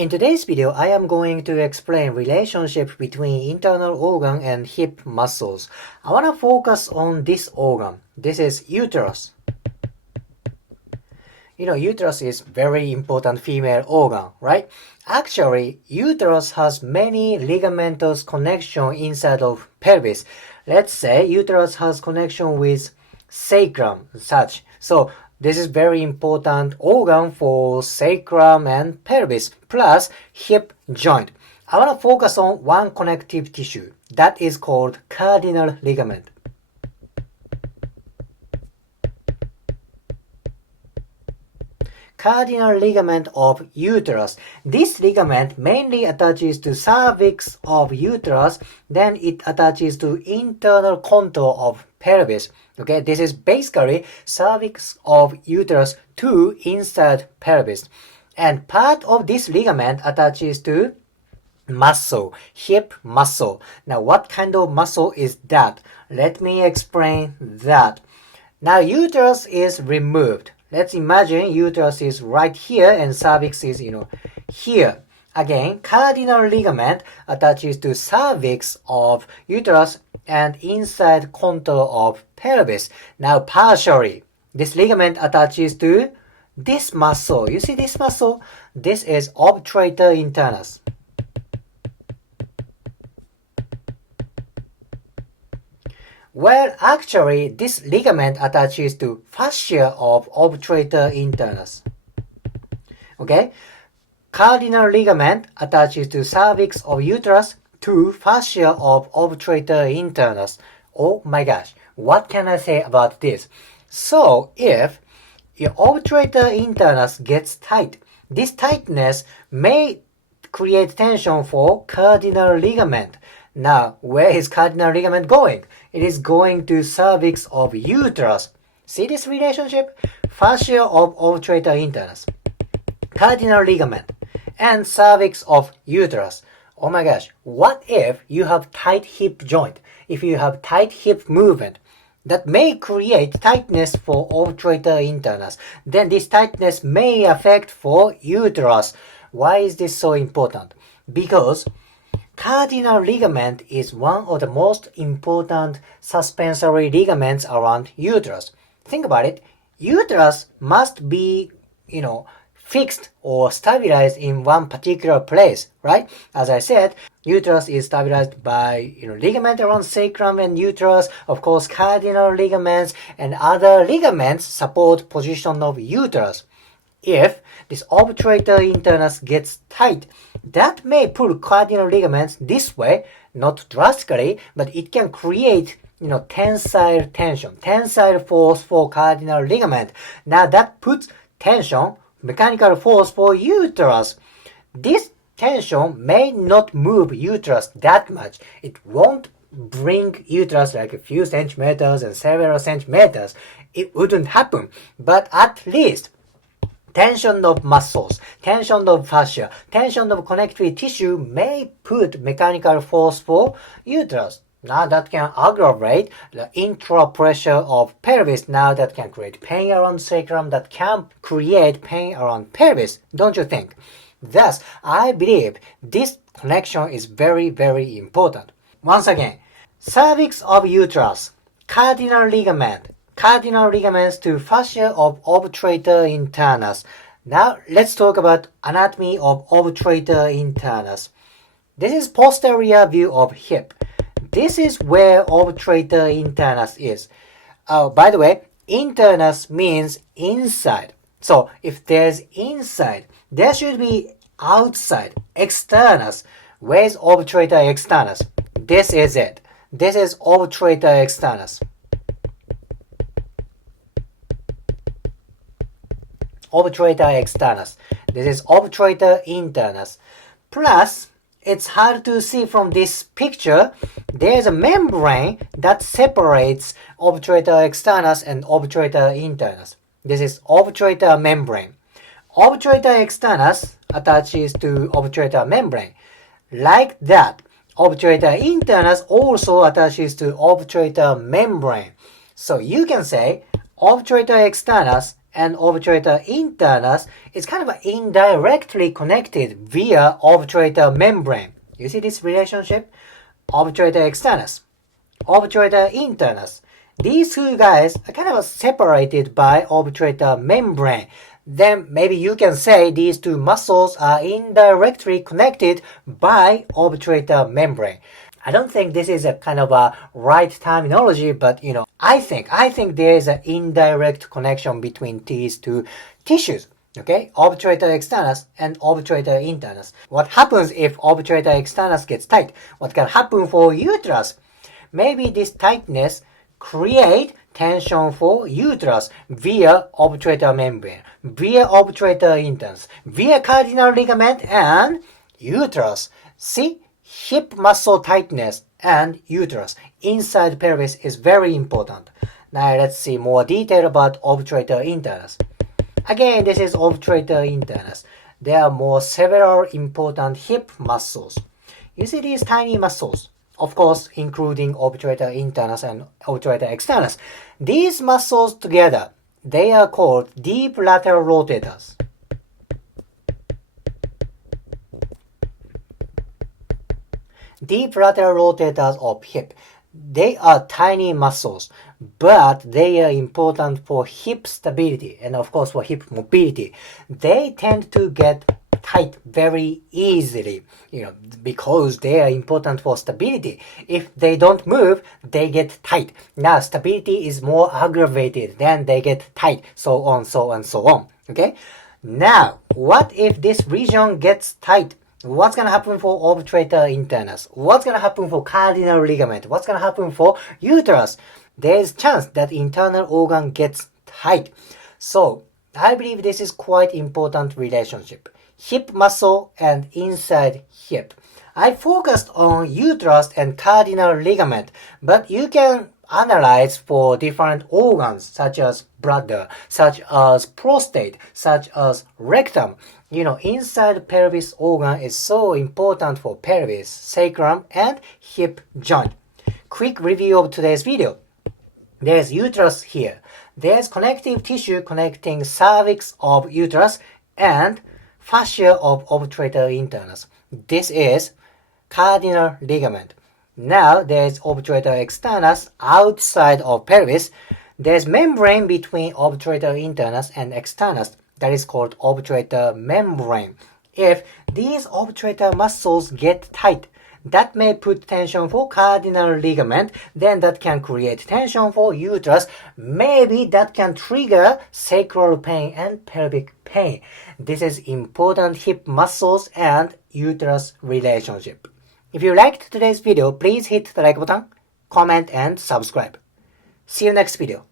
In today's video, I am going to explain relationship between internal organ and hip muscles. I want to focus on this organ. This is uterus. Uterus is very important female organ, right? Actually, uterus has many ligamentous connection inside of pelvis. Let's say uterus has connection with sacrum, such. So this is very important organ for sacrum and pelvis, plus hip joint. I want to focus on one connective tissue that is called cardinal ligament. Cardinal ligament of uterus. This ligament mainly attaches to cervix of uterus, then it attaches to internal contour of pelvis. Okay, this is basically cervix of uterus to inside pelvis. And part of this ligament attaches to muscle, hip muscle. Now, what kind of muscle is that? Let me explain that. Now, uterus is removed. Let's imagine uterus is right here and cervix is, here. Again, cardinal ligament attaches to cervix of uterus and inside contour of pelvis. Now, partially, this ligament attaches to this muscle. You see this muscle? This is obturator internus. Well, actually, this ligament attaches to fascia of obturator internus. Okay? Cardinal ligament attaches to cervix of uterus to fascia of obturator internus. Oh my gosh, what can I say about this? So, if your obturator internus gets tight, this tightness may create tension for cardinal ligament. Now, where is cardinal ligament going? It is going to cervix of uterus. See this relationship? Fascia of obturator internus, cardinal ligament, and cervix of uterus. Oh my gosh, what if you have tight hip joint? If you have tight hip movement, that may create tightness for obturator internus. Then this tightness may affect for uterus. Why is this so important? Because cardinal ligament is one of the most important suspensory ligaments around uterus. Think about it. Uterus must be, fixed or stabilized in one particular place, right? As I said, uterus is stabilized by, ligament around sacrum and uterus. Of course, cardinal ligaments and other ligaments support position of uterus. If this obturator internus gets tight, that may pull cardinal ligaments this way, not drastically, but it can create, tensile tension, tensile force for cardinal ligament. Now that puts tension, mechanical force for uterus. This tension may not move uterus that much. It won't bring uterus like a few centimeters and several centimeters. It wouldn't happen, but at least tension of muscles, tension of fascia, tension of connective tissue may put mechanical force for uterus. Now that can aggravate the intra-pressure of pelvis. Now that can create pain around sacrum, that can create pain around pelvis, don't you think? Thus, I believe this connection is very, very important. Once again, cervix of uterus, cardinal ligament, cardinal ligaments to fascia of obturator internus. Now let's talk about anatomy of obturator internus. This is posterior view of hip. This is where obturator internus is. By the way, internus means inside. So if there's inside, there should be outside, externus. Where's obturator externus? This is it. This is obturator externus. Obturator externus. This is obturator internus. Plus, it's hard to see from this picture, there's a membrane that separates obturator externus and obturator internus. This is obturator membrane. Obturator externus attaches to obturator membrane. Like that, obturator internus also attaches to obturator membrane. So you can say obturator externus and obturator internus is kind of indirectly connected via obturator membrane. You see this relationship? Obturator externus, obturator internus. These two guys are kind of separated by obturator membrane. Then maybe you can say these two muscles are indirectly connected by obturator membrane. I don't think this is a kind of a right terminology, but I think there is an indirect connection between these two tissues. Okay, obturator externus and obturator internus. What happens if obturator externus gets tight? What can happen for uterus? Maybe this tightness create tension for uterus via obturator membrane, via obturator internus, via cardinal ligament and uterus. See, hip muscle tightness and uterus inside pelvis is very important. Now let's see more detail about obturator internus. Again, this is obturator internus. There are several important hip muscles. You see these tiny muscles, of course, including obturator internus and obturator externus. These muscles together, they are called deep lateral rotators. Deep lateral rotators of hip. They are tiny muscles, but they are important for hip stability and of course for hip mobility. They tend to get tight very easily, because they are important for stability. If they don't move, they get tight. Now stability is more aggravated, then they get tight, so on, so on, so on. Okay? Now, what if this region gets tight? What's going to happen for obturator internus? What's going to happen for cardinal ligament? What's going to happen for uterus? There's chance that internal organ gets tight. So, I believe this is quite important relationship. Hip muscle and inside hip. I focused on uterus and cardinal ligament, but you can analyze for different organs such as bladder, such as prostate, such as rectum. Inside pelvis organ is so important for pelvis, sacrum, and hip joint. Quick review of today's video. There's uterus here. There's connective tissue connecting cervix of uterus and fascia of obturator internus. This is cardinal ligament. Now there's obturator externus outside of pelvis. There's membrane between obturator internus and externus. That is called obturator membrane. If these obturator muscles get tight, that may put tension for cardinal ligament, then that can create tension for uterus. Maybe that can trigger sacral pain and pelvic pain. This is important hip muscles and uterus relationship. If you liked today's video, please hit the like button, comment and subscribe. See you next video.